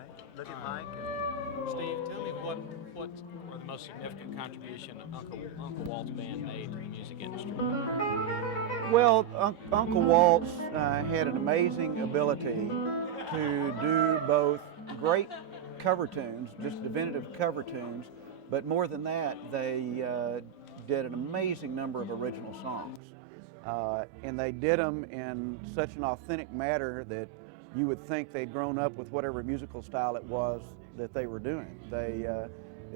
Okay. Look at Mike. Steve, tell me what were the most significant contribution Uncle Walt's band made to the music industry? Well, Uncle Waltz had an amazing ability to do both great cover tunes, just definitive cover tunes, but more than that, they did an amazing number of original songs. And they did them in such an authentic manner that you would think they'd grown up with whatever musical style it was that they were doing. They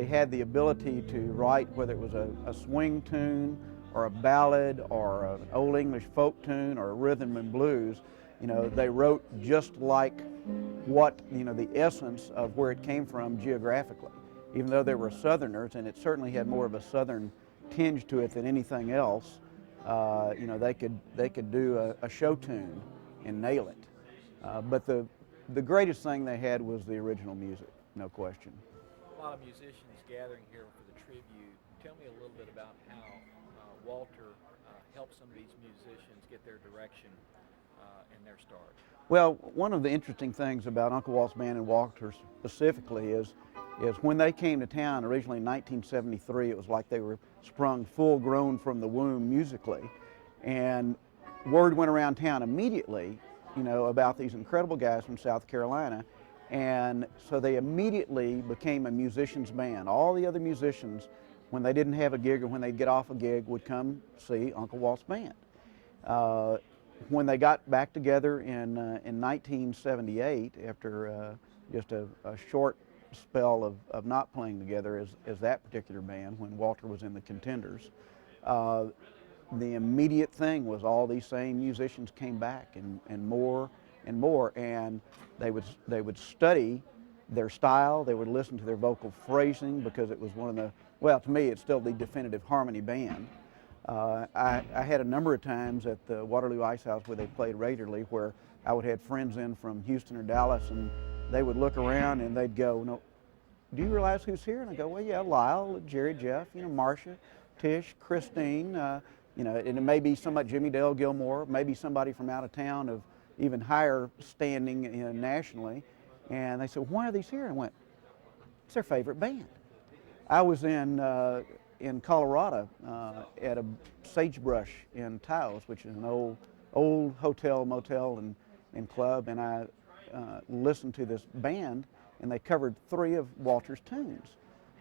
had the ability to write, whether it was a swing tune or a ballad or an old English folk tune or a rhythm and blues. You know, they wrote just like what, you know, the essence of where it came from geographically. Even though they were Southerners, and it certainly had more of a Southern tinge to it than anything else, you know, they could do a show tune and nail it. But the greatest thing they had was the original music, no question. A lot of musicians gathering here for the tribute. Tell me a little bit about how Walter helped some of these musicians get their direction and their start. Well, one of the interesting things about Uncle Walt's band and Walter specifically is when they came to town originally in 1973, it was like they were sprung full grown from the womb musically. And word went around town immediately, you know, about these incredible guys from South Carolina. And so they immediately became a musician's band. All the other musicians, when they didn't have a gig or when they'd get off a gig, would come see Uncle Walt's band. When they got back together in 1978, after just a short spell of not playing together as that particular band, when Walter was in the Contenders, the immediate thing was all these same musicians came back and more and more, and they would study their style. They would listen to their vocal phrasing because it was one of the, well, to me, it's still the definitive harmony band. I had a number of times at the Waterloo Ice House where they played regularly, where I would have friends in from Houston or Dallas, and they would look around and they'd go, "No, do you realize who's here?" And I go, "Well, yeah, Lyle, Jerry, Jeff, you know, Marcia, Tish, Christine, you know, and it may be somebody, Jimmy Dale Gilmore, maybe somebody from out of town of even higher standing nationally." And they said, "Why are these here?" And I went, "It's their favorite band." I was in Colorado at a Sagebrush in Taos, which is an old hotel, motel, and club, and I listened to this band, and they covered 3 of Walter's tunes.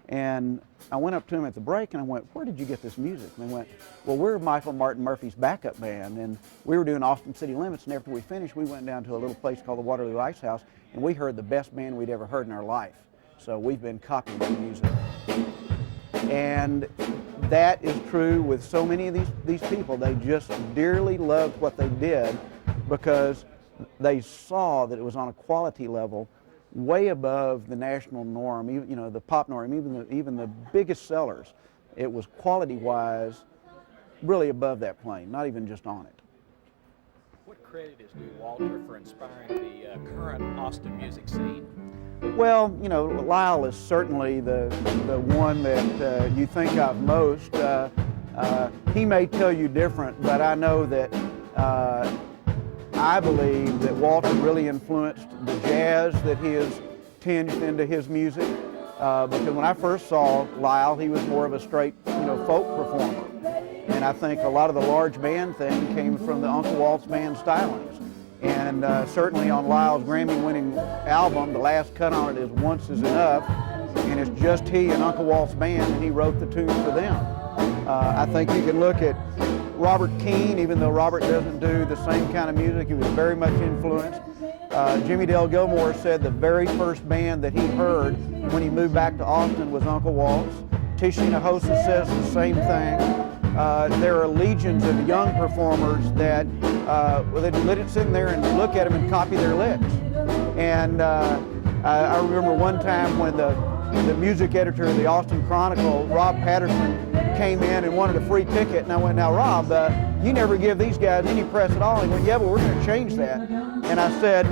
And I went up to him at the break, and I went, "Where did you get this music?" And they went, "Well, we're Michael Martin Murphey's backup band, and we were doing Austin City Limits, and after we finished, we went down to a little place called the Waterloo Ice House, and we heard the best band we'd ever heard in our life. So we've been copying their music." And that is true with so many of these people. They just dearly loved what they did because they saw that it was on a quality level way above the national norm, even, you know, the pop norm, even the biggest sellers. It was quality-wise really above that plane, not even just on it. What credit is due Walter for inspiring the current Austin music scene? Well, you know, Lyle is certainly the one that you think of most. He may tell you different, but I know that I believe that Walter really influenced the jazz that he has tinged into his music. Because when I first saw Lyle, he was more of a straight, you know, folk performer. And I think a lot of the large band thing came from the Uncle Walt's band stylings. And certainly on Lyle's Grammy-winning album, the last cut on it is "Once Is Enough," and it's just he and Uncle Walt's band, and he wrote the tunes for them. I think you can look at Robert Keane, even though Robert doesn't do the same kind of music, he was very much influenced. Jimmy Dale Gilmore said the very first band that he heard when he moved back to Austin was Uncle Walt's. Tish Hinojosa says the same thing. There are legions of young performers that they didn't sit there and look at them and copy their licks. And I remember one time when the music editor of the Austin Chronicle, Rob Patterson, came in and wanted a free ticket, and I went, "Now, Rob, you never give these guys any press at all." He went, "Yeah, but we're going to change that." And I said,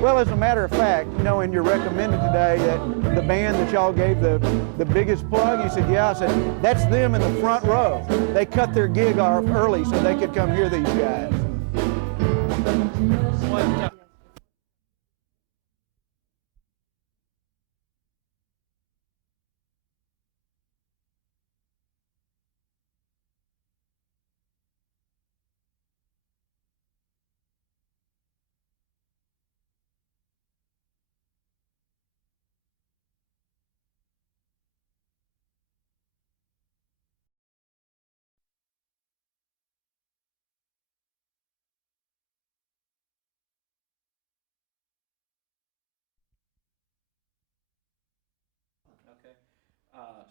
"Well, as a matter of fact, you know, and you're recommended today that the band that y'all gave the biggest plug," he said, "Yeah." I said, "That's them in the front row. They cut their gig off early so they could come hear these guys." What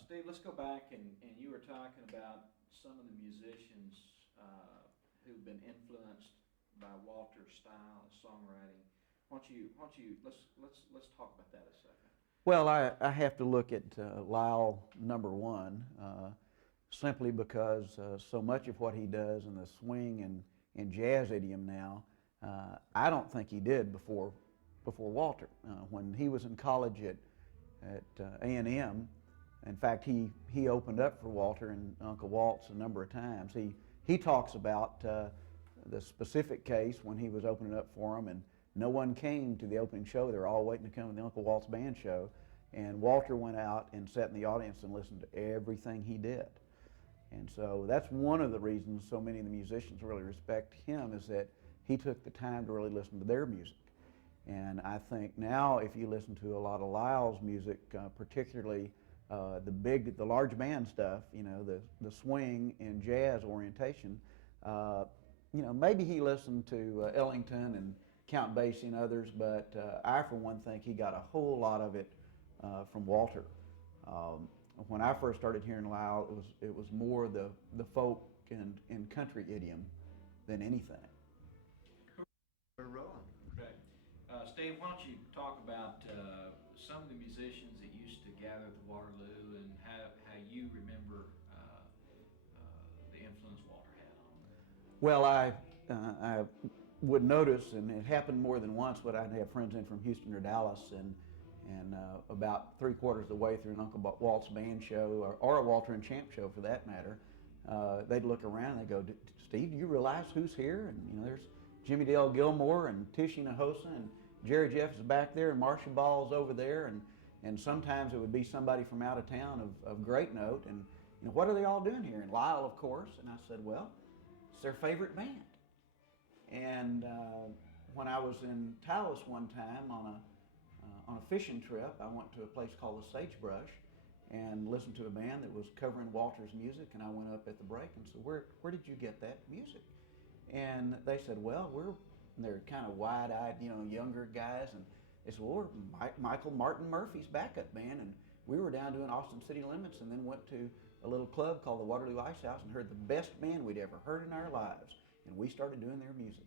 Steve, let's go back and you were talking about some of the musicians who've been influenced by Walter's style of songwriting. Let's talk about that a second. Well, I have to look at Lyle number one, simply because so much of what he does in the swing and jazz idiom now, I don't think he did before Walter. When he was in college at A&M, in fact, he opened up for Walter and Uncle Waltz a number of times. He talks about the specific case when he was opening up for him, and no one came to the opening show. They were all waiting to come to the Uncle Waltz Band show, and Walter went out and sat in the audience and listened to everything he did. And so that's one of the reasons so many of the musicians really respect him, is that he took the time to really listen to their music. And I think now if you listen to a lot of Lyle's music, particularly the large band stuff, you know, the swing and jazz orientation, you know, maybe he listened to Ellington and Count Basie and others, but I, for one, think he got a whole lot of it from Walter. When I first started hearing Lyle, it was more the folk and country idiom than anything. We're rolling. Okay. Steve, why don't you talk about some of the musicians that used to gather at the Waterloo and how you remember the influence Walter had on them? Well, I would notice, and it happened more than once, but I'd have friends in from Houston or Dallas, and about 3/4 of the way through an Uncle Waltz Band show, or a Walter and Champ show for that matter, they'd look around and they'd go, "Steve, do you realize who's here?" And you know, there's Jimmy Dale Gilmore and Tish Hinojosa, and Jerry Jeff is back there, and Marcia Ball's over there, and sometimes it would be somebody from out of town of great note, and you know, what are they all doing here? And Lyle, of course. And I said, well, it's their favorite band. And when I was in Taos one time on a fishing trip, I went to a place called the Sagebrush and listened to a band that was covering Walter's music, and I went up at the break and said, where did you get that music? And they said, well, they're kind of wide-eyed, you know, younger guys, and they said, well, we're Michael Martin Murphy's backup band, and we were down doing Austin City Limits, and then went to a little club called the Waterloo Ice House and heard the best band we'd ever heard in our lives, and we started doing their music.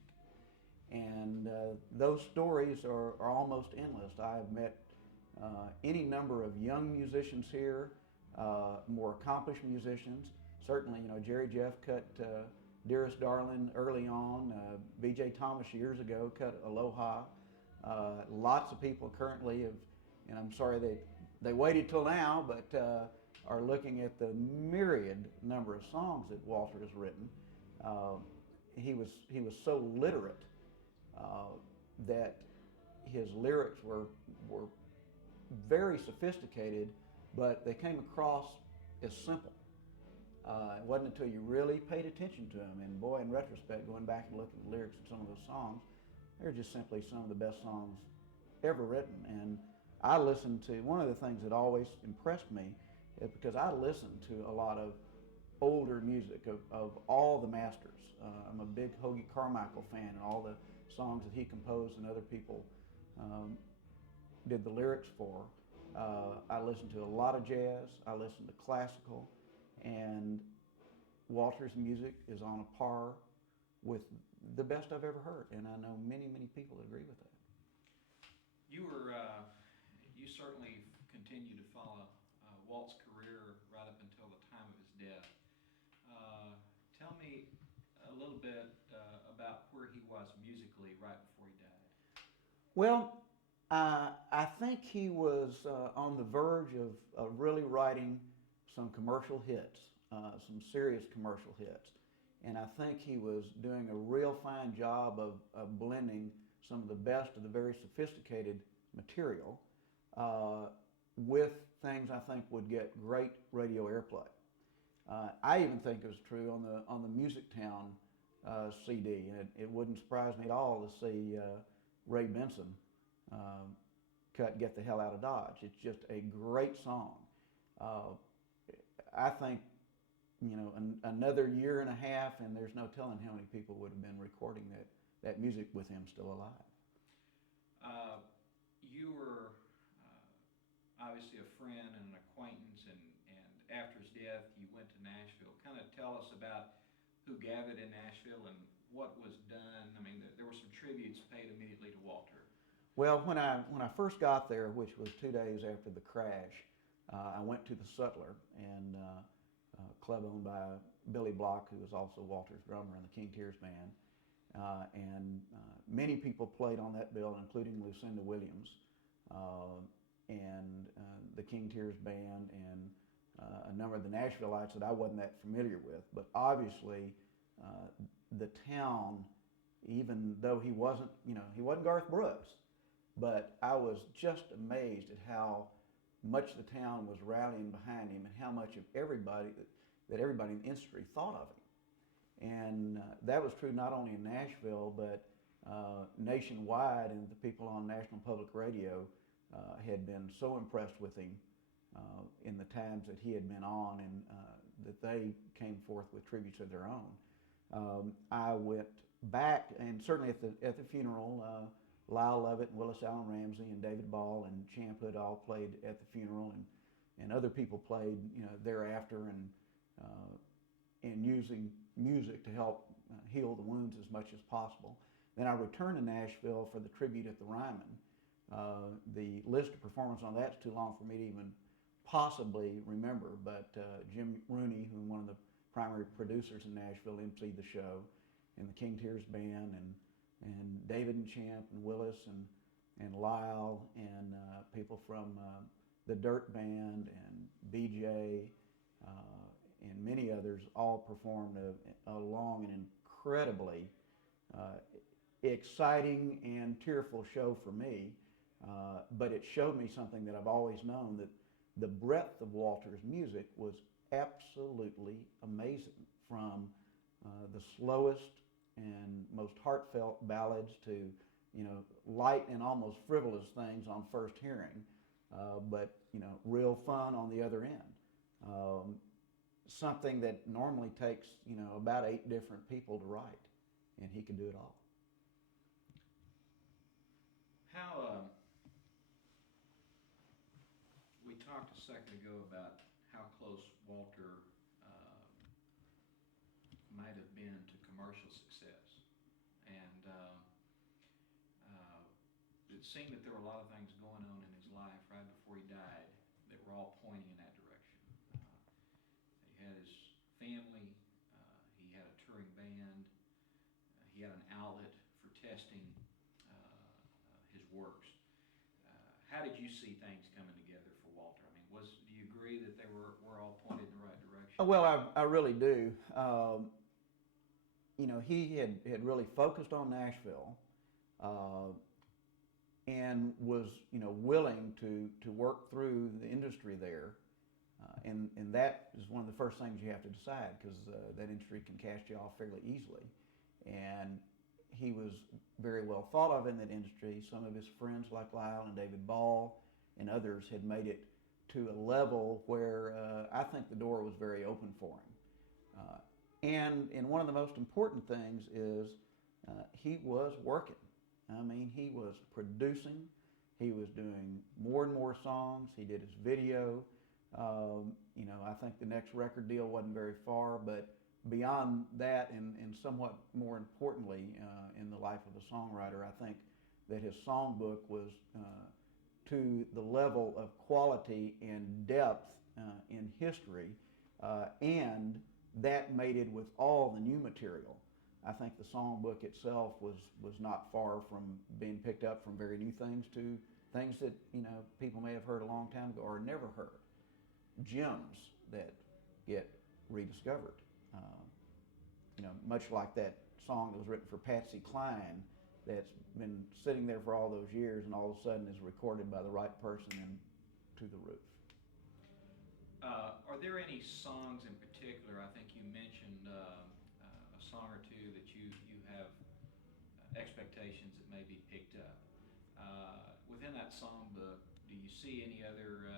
And those stories are almost endless. I've met any number of young musicians here, more accomplished musicians. Certainly, you know, Jerry Jeff cut Dearest Darling early on. B.J. Thomas years ago cut Aloha. Lots of people currently have, and I'm sorry they waited till now, but are looking at the myriad number of songs that Walter has written. He was so literate that his lyrics were very sophisticated, but they came across as simple. It wasn't until you really paid attention to them, and boy, in retrospect, going back and looking at the lyrics of some of those songs, they're just simply some of the best songs ever written. And I listened to, one of the things that always impressed me is because I listened to a lot of older music of all the masters. I'm a big Hoagy Carmichael fan, and all the songs that he composed and other people did the lyrics for. I listened to a lot of jazz, I listened to classical, and Walter's music is on a par with the best I've ever heard, and I know many, many people agree with that. You certainly continued to follow Walt's career right up until the time of his death. Tell me a little bit about where he was musically right before he died. Well, I think he was on the verge of really writing some commercial hits, some serious commercial hits. And I think he was doing a real fine job of blending some of the best of the very sophisticated material with things I think would get great radio airplay. I even think it was true on the Music Town CD. It wouldn't surprise me at all to see Ray Benson cut "Get the Hell Out of Dodge." It's just a great song. I think, you know, another year and a half, and there's no telling how many people would have been recording that music with him still alive. You were obviously a friend and an acquaintance and after his death, you went to Nashville. Kind of tell us about who gathered in Nashville and what was done. I mean, there were some tributes paid immediately to Walter. Well, when I first got there, which was 2 days after the crash, I went to the Sutler, and club owned by Billy Block, who was also Walter's drummer in the King Tears band. And many people played on that bill, including Lucinda Williams, and the King Tears band, and a number of the Nashvilleites that I wasn't that familiar with. But obviously, the town, even though he wasn't Garth Brooks, but I was just amazed at how much the town was rallying behind him and how much of everybody in the industry thought of him. And that was true not only in Nashville, but nationwide, and the people on National Public Radio had been so impressed with him in the times that he had been on, and that they came forth with tributes of their own. I went back, and certainly at the funeral, Lyle Lovett and Willis Allen Ramsey and David Ball and Champ Hood all played at the funeral, and other people played, thereafter, and using music to help heal the wounds as much as possible. Then I returned to Nashville for the tribute at the Ryman. The list of performances on that's too long for me to even possibly remember, but Jim Rooney, who was one of the primary producers in Nashville, emceed the show, and the King Tears band, and David and Champ and Willis and Lyle and people from the Dirt Band and BJ and many others all performed a long and incredibly exciting and tearful show for me, but it showed me something that I've always known, that the breadth of Walter's music was absolutely amazing, from the slowest and most heartfelt ballads to light and almost frivolous things on first hearing, but real fun on the other end. Something that normally takes about 8 different people to write, and he could do it all. How we talked a second ago about how close Walter might have been to commercial success, and it seemed that there were a lot of things going on in his life right before he died that were all pointing in that direction. He had his family, he had a touring band, he had an outlet for testing his works. How did you see things coming together for Walter? I mean, do you agree that they were all pointed in the right direction? Well, I really do. He had really focused on Nashville, and was willing to work through the industry there, and that is one of the first things you have to decide, because that industry can cast you off fairly easily. And he was very well thought of in that industry. Some of his friends like Lyle and David Ball and others had made it to a level where I think the door was very open for him. And one of the most important things is he was working. I mean, he was producing. He was doing more and more songs. He did his video. I think the next record deal wasn't very far, but beyond that, and somewhat more importantly in the life of a songwriter, I think that his songbook was to the level of quality and depth in history, and that mated with all the new material. I think the songbook itself was not far from being picked up from very new things to things that people may have heard a long time ago or never heard. Gems that get rediscovered. Much like that song that was written for Patsy Cline, that's been sitting there for all those years, and all of a sudden is recorded by the right person and to the roof. Are there any songs in particular? I think you mentioned a song or two that you have expectations that may be picked up. Within that songbook, do you see any other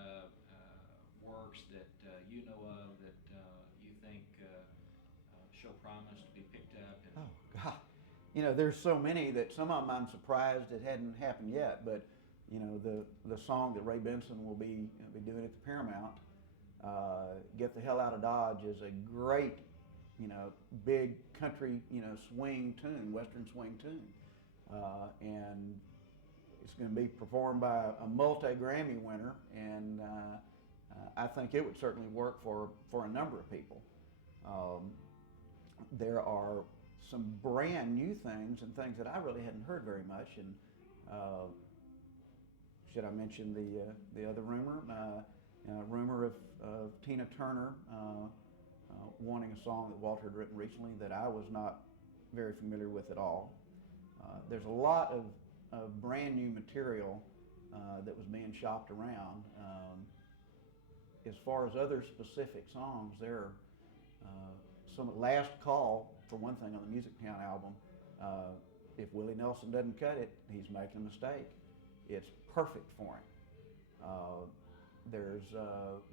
works that you know of that you think show promise to be picked up? Oh, God. There's so many that some of them I'm surprised it hadn't happened yet, but the song that Ray Benson will be doing at the Paramount, Get the Hell Out of Dodge is a great, big country, swing tune, Western swing tune. And it's going to be performed by a multi-Grammy winner, and I think it would certainly work for a number of people. There are some brand new things and things that I really hadn't heard very much. And should I mention the other rumor? Rumor of Tina Turner wanting a song that Walter had written recently that I was not very familiar with at all. There's a lot of brand new material that was being shopped around. As far as other specific songs, there are some Last Call, for one thing, on the Music Town album. If Willie Nelson doesn't cut it, he's making a mistake. It's perfect for him. There's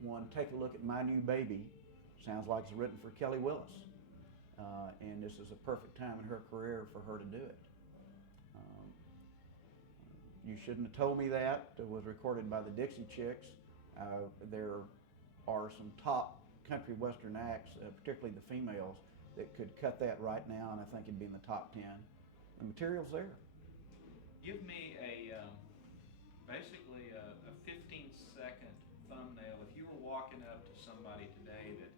one, Take a Look at My New Baby. Sounds like it's written for Kelly Willis. And this is a perfect time in her career for her to do it. You Shouldn't Have Told Me That. It was recorded by the Dixie Chicks. There are some top country western acts, particularly the females, that could cut that right now, and I think it'd be in the top 10. The material's there. Give me basically a 15-second thumbnail. If you were walking up to somebody today that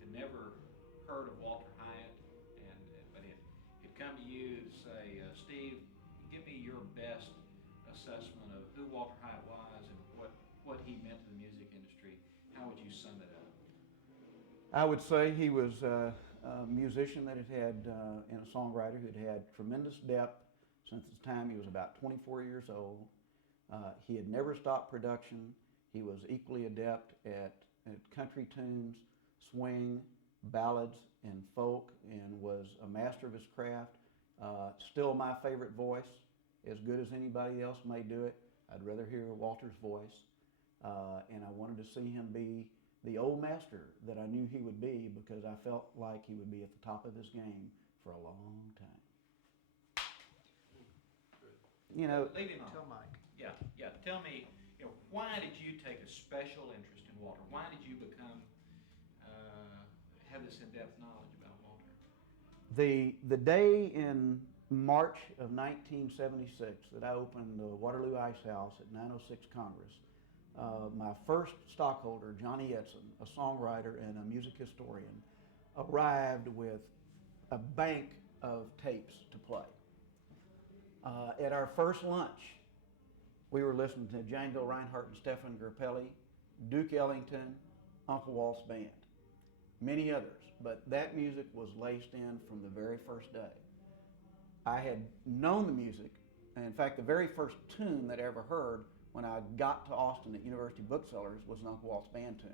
had never heard of Walter Hyatt, but had come to you to say, Steve, give me your best assessment of who Walter Hyatt was and what he meant to the music industry, how would you sum it up? I would say he was a musician that and a songwriter who had tremendous depth since the time he was about 24 years old. He had never stopped production. He was equally adept at country tunes, swing, ballads, and folk, and was a master of his craft. Still my favorite voice, as good as anybody else may do it. I'd rather hear Walter's voice. And I wanted to see him be the old master that I knew he would be, because I felt like he would be at the top of his game for a long time. Leave him on. Tell Mike. Yeah. Tell me, why did you take a special interest in Walter? Why did you have this in-depth knowledge about Walter? The day in March of 1976 that I opened the Waterloo Ice House at 906 Congress, my first stockholder, Johnny Edson, a songwriter and a music historian, arrived with a bank of tapes to play. At our first lunch, we were listening to Django Reinhardt and Stefan Grappelli, Duke Ellington, Uncle Walt's band, many others, but that music was laced in from the very first day. I had known the music, and in fact, the very first tune that I ever heard when I got to Austin at University Booksellers was an Uncle Walt's band tune.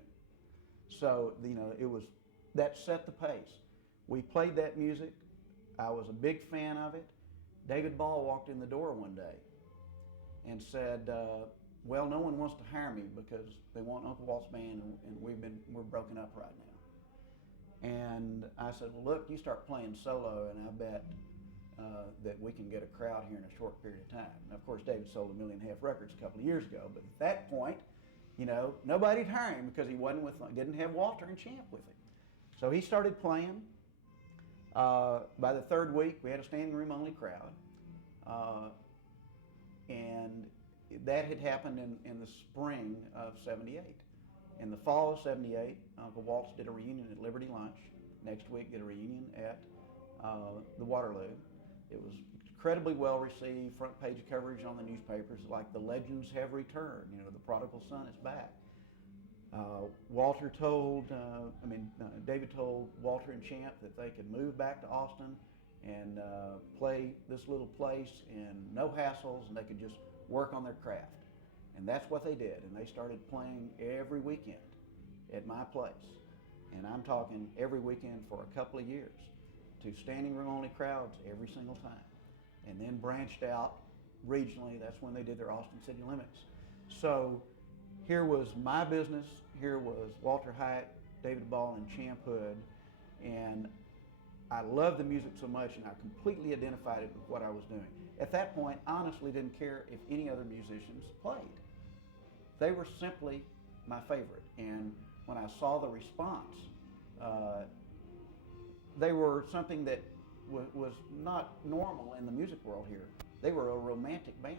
So, that set the pace. We played that music. I was a big fan of it. David Ball walked in the door one day and said, well, no one wants to hire me because they want Uncle Walt's band, and we're broken up right now. And I said, well, look, you start playing solo, and I bet that we can get a crowd here in a short period of time. And of course, David sold 1.5 million records a couple of years ago, but at that point, nobody'd hire him because he didn't have Walter and Champ with him. So he started playing. By the third week, we had a standing room only crowd. And that had happened in the spring of '78. In the fall of '78, Uncle Walt's did a reunion at Liberty Lunch. Next week, did a reunion at the Waterloo. It was incredibly well received, front page coverage on the newspapers, like the legends have returned, the prodigal son is back. David told Walter and Champ that they could move back to Austin and play this little place and no hassles, and they could just work on their craft. And that's what they did, and they started playing every weekend at my place. And I'm talking every weekend for a couple of years, to standing room only crowds every single time. And then branched out regionally. That's when they did their Austin City Limits. So here was my business, here was Walter Hyatt, David Ball, and Champ Hood, and I loved the music so much, and I completely identified it with what I was doing. At that point, I honestly didn't care if any other musicians played. They were simply my favorite, and when I saw the response, they were something that was not normal in the music world here. They were a romantic band,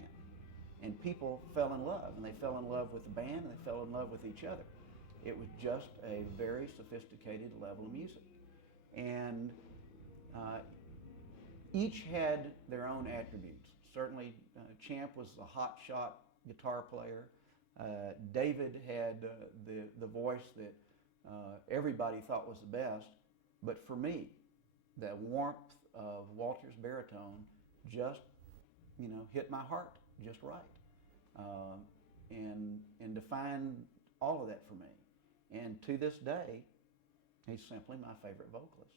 and people fell in love, and they fell in love with the band, and they fell in love with each other. It was just a very sophisticated level of music, and each had their own attributes. Certainly, Champ was a hot-shot guitar player. David had the voice that everybody thought was the best, but for me, the warmth of Walter's baritone just, hit my heart just right, and defined all of that for me. And to this day, he's simply my favorite vocalist.